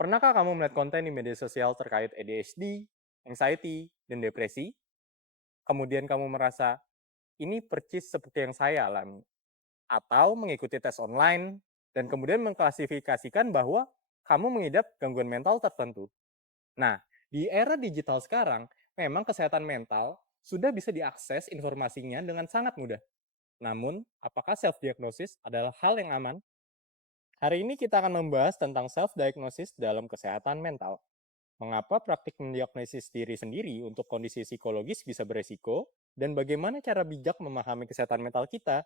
Pernahkah kamu melihat konten di media sosial terkait ADHD, anxiety, dan depresi? Kemudian kamu merasa, ini percis seperti yang saya alami. Atau mengikuti tes online, dan kemudian mengklasifikasikan bahwa kamu mengidap gangguan mental tertentu. Nah, di era digital sekarang, memang kesehatan mental sudah bisa diakses informasinya dengan sangat mudah. Namun, apakah self-diagnosis adalah hal yang aman? Hari ini kita akan membahas tentang self-diagnosis dalam kesehatan mental. Mengapa praktik mendiagnosis diri sendiri untuk kondisi psikologis bisa beresiko, dan bagaimana cara bijak memahami kesehatan mental kita.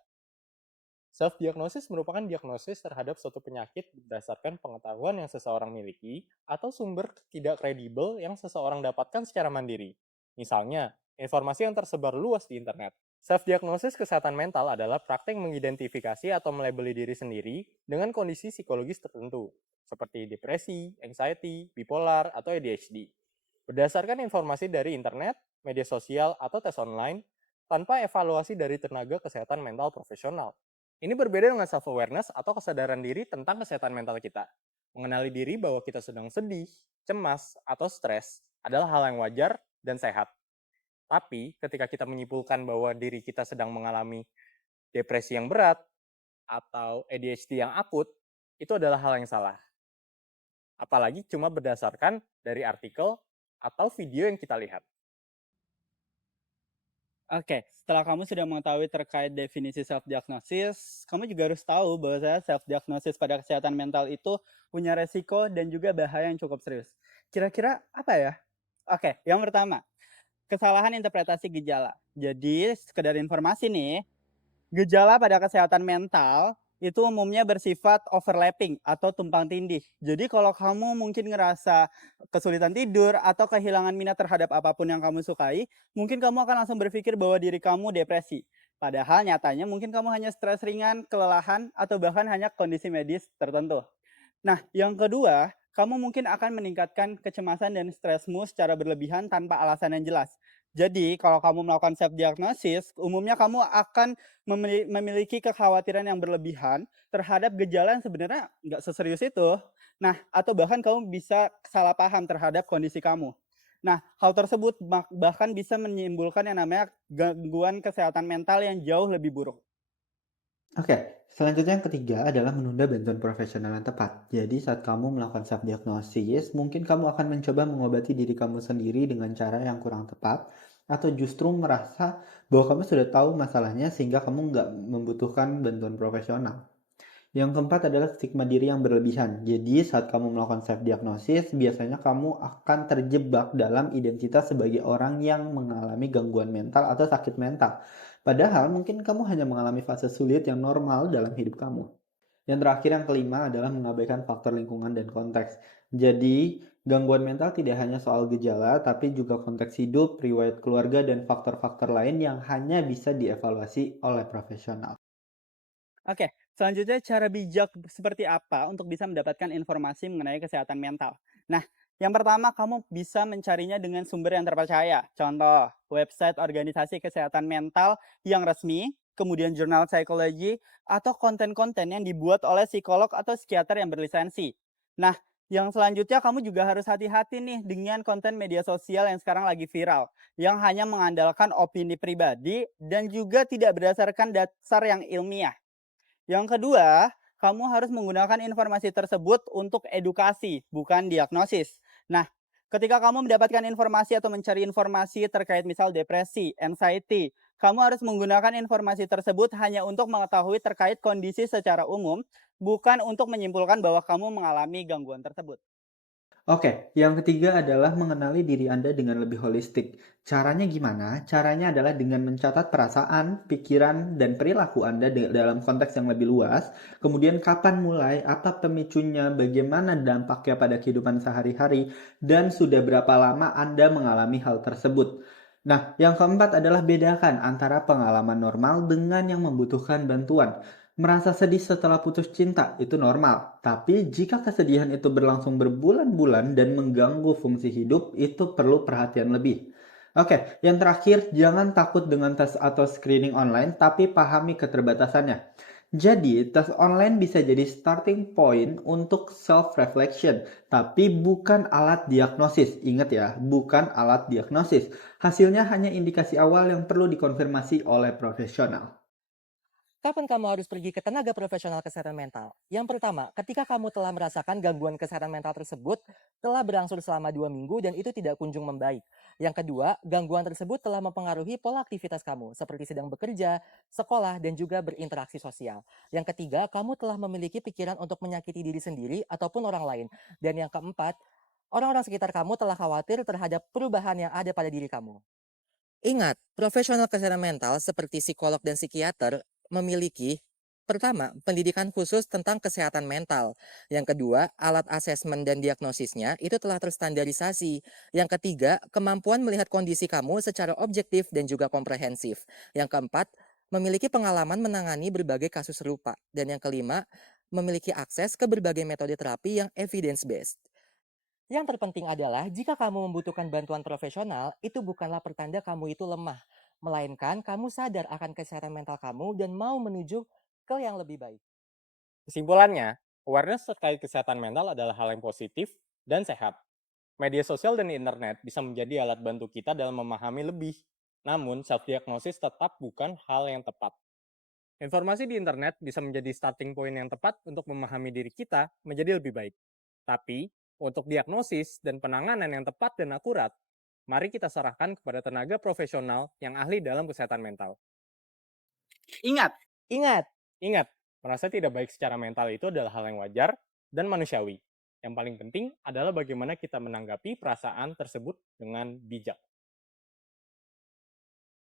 Self-diagnosis merupakan diagnosis terhadap suatu penyakit berdasarkan pengetahuan yang seseorang miliki atau sumber tidak kredibel yang seseorang dapatkan secara mandiri. Misalnya, informasi yang tersebar luas di internet. Self-diagnosis kesehatan mental adalah praktek mengidentifikasi atau melabeli diri sendiri dengan kondisi psikologis tertentu, seperti depresi, anxiety, bipolar, atau ADHD. Berdasarkan informasi dari internet, media sosial, atau tes online, tanpa evaluasi dari tenaga kesehatan mental profesional. Ini berbeda dengan self-awareness atau kesadaran diri tentang kesehatan mental kita. Mengenali diri bahwa kita sedang sedih, cemas, atau stres adalah hal yang wajar dan sehat. Tapi ketika kita menyimpulkan bahwa diri kita sedang mengalami depresi yang berat atau ADHD yang akut, itu adalah hal yang salah. Apalagi cuma berdasarkan dari artikel atau video yang kita lihat. Oke, setelah kamu sudah mengetahui terkait definisi self-diagnosis, kamu juga harus tahu bahwa self-diagnosis pada kesehatan mental itu punya resiko dan juga bahaya yang cukup serius. Kira-kira apa ya? Oke, yang pertama, kesalahan interpretasi gejala. Jadi, sekedar informasi nih, gejala pada kesehatan mental itu umumnya bersifat overlapping atau tumpang tindih. Jadi kalau kamu mungkin ngerasa kesulitan tidur atau kehilangan minat terhadap apapun yang kamu sukai, mungkin kamu akan langsung berpikir bahwa diri kamu depresi. Padahal nyatanya mungkin kamu hanya stres ringan, kelelahan, atau bahkan hanya kondisi medis tertentu. Nah, yang kedua, kamu mungkin akan meningkatkan kecemasan dan stresmu secara berlebihan tanpa alasan yang jelas. Jadi, kalau kamu melakukan self diagnosis, umumnya kamu akan memiliki kekhawatiran yang berlebihan terhadap gejala yang sebenarnya nggak seserius itu. Nah, atau bahkan kamu bisa salah paham terhadap kondisi kamu. Nah, hal tersebut bahkan bisa menimbulkan yang namanya gangguan kesehatan mental yang jauh lebih buruk. Oke, selanjutnya yang ketiga adalah menunda bantuan profesional yang tepat. Jadi saat kamu melakukan self diagnosis, mungkin kamu akan mencoba mengobati diri kamu sendiri dengan cara yang kurang tepat, atau justru merasa bahwa kamu sudah tahu masalahnya sehingga kamu nggak membutuhkan bantuan profesional. Yang keempat adalah stigma diri yang berlebihan. Jadi saat kamu melakukan self diagnosis, biasanya kamu akan terjebak dalam identitas sebagai orang yang mengalami gangguan mental atau sakit mental. Padahal mungkin kamu hanya mengalami fase sulit yang normal dalam hidup kamu. Yang terakhir, yang kelima adalah mengabaikan faktor lingkungan dan konteks. Jadi, gangguan mental tidak hanya soal gejala, tapi juga konteks hidup, riwayat keluarga, dan faktor-faktor lain yang hanya bisa dievaluasi oleh profesional. Oke, selanjutnya cara bijak seperti apa untuk bisa mendapatkan informasi mengenai kesehatan mental. Nah, yang pertama kamu bisa mencarinya dengan sumber yang terpercaya. Contoh, website organisasi kesehatan mental yang resmi, kemudian jurnal psikologi, atau konten-konten yang dibuat oleh psikolog atau psikiater yang berlisensi. Nah, yang selanjutnya kamu juga harus hati-hati nih dengan konten media sosial yang sekarang lagi viral, yang hanya mengandalkan opini pribadi dan juga tidak berdasarkan dasar yang ilmiah. Yang kedua, kamu harus menggunakan informasi tersebut untuk edukasi, bukan diagnosis. Nah, ketika kamu mendapatkan informasi atau mencari informasi terkait misal depresi, anxiety, kamu harus menggunakan informasi tersebut hanya untuk mengetahui terkait kondisi secara umum, bukan untuk menyimpulkan bahwa kamu mengalami gangguan tersebut. Oke, yang ketiga adalah mengenali diri Anda dengan lebih holistik. Caranya gimana? Caranya adalah dengan mencatat perasaan, pikiran, dan perilaku Anda dalam konteks yang lebih luas. Kemudian kapan mulai, apa pemicunya, bagaimana dampaknya pada kehidupan sehari-hari, dan sudah berapa lama Anda mengalami hal tersebut. Nah, yang keempat adalah bedakan antara pengalaman normal dengan yang membutuhkan bantuan. Merasa sedih setelah putus cinta itu normal, tapi jika kesedihan itu berlangsung berbulan-bulan dan mengganggu fungsi hidup, itu perlu perhatian lebih. Oke, yang terakhir, jangan takut dengan tes atau screening online, tapi pahami keterbatasannya. Jadi, tes online bisa jadi starting point untuk self-reflection, tapi bukan alat diagnosis. Ingat ya, bukan alat diagnosis. Hasilnya hanya indikasi awal yang perlu dikonfirmasi oleh profesional. Kapan kamu harus pergi ke tenaga profesional kesehatan mental? Yang pertama, ketika kamu telah merasakan gangguan kesehatan mental tersebut telah berlangsung selama 2 minggu dan itu tidak kunjung membaik. Yang kedua, gangguan tersebut telah mempengaruhi pola aktivitas kamu, seperti sedang bekerja, sekolah, dan juga berinteraksi sosial. Yang ketiga, kamu telah memiliki pikiran untuk menyakiti diri sendiri ataupun orang lain. Dan yang keempat, orang-orang sekitar kamu telah khawatir terhadap perubahan yang ada pada diri kamu. Ingat, profesional kesehatan mental seperti psikolog dan psikiater memiliki pertama, pendidikan khusus tentang kesehatan mental. Yang kedua, alat asesmen dan diagnosisnya itu telah terstandarisasi. Yang ketiga, kemampuan melihat kondisi kamu secara objektif dan juga komprehensif. Yang keempat, memiliki pengalaman menangani berbagai kasus serupa. Dan yang kelima, memiliki akses ke berbagai metode terapi yang evidence-based. Yang terpenting adalah jika kamu membutuhkan bantuan profesional, itu bukanlah pertanda kamu itu lemah, melainkan kamu sadar akan kesehatan mental kamu dan mau menuju ke yang lebih baik. Kesimpulannya, awareness terkait kesehatan mental adalah hal yang positif dan sehat. Media sosial dan internet bisa menjadi alat bantu kita dalam memahami lebih. Namun, self-diagnosis tetap bukan hal yang tepat. Informasi di internet bisa menjadi starting point yang tepat untuk memahami diri kita menjadi lebih baik. Tapi, untuk diagnosis dan penanganan yang tepat dan akurat, mari kita serahkan kepada tenaga profesional yang ahli dalam kesehatan mental. Ingat, Ingat, Ingat, merasa tidak baik secara mental itu adalah hal yang wajar dan manusiawi. Yang paling penting adalah bagaimana kita menanggapi perasaan tersebut dengan bijak.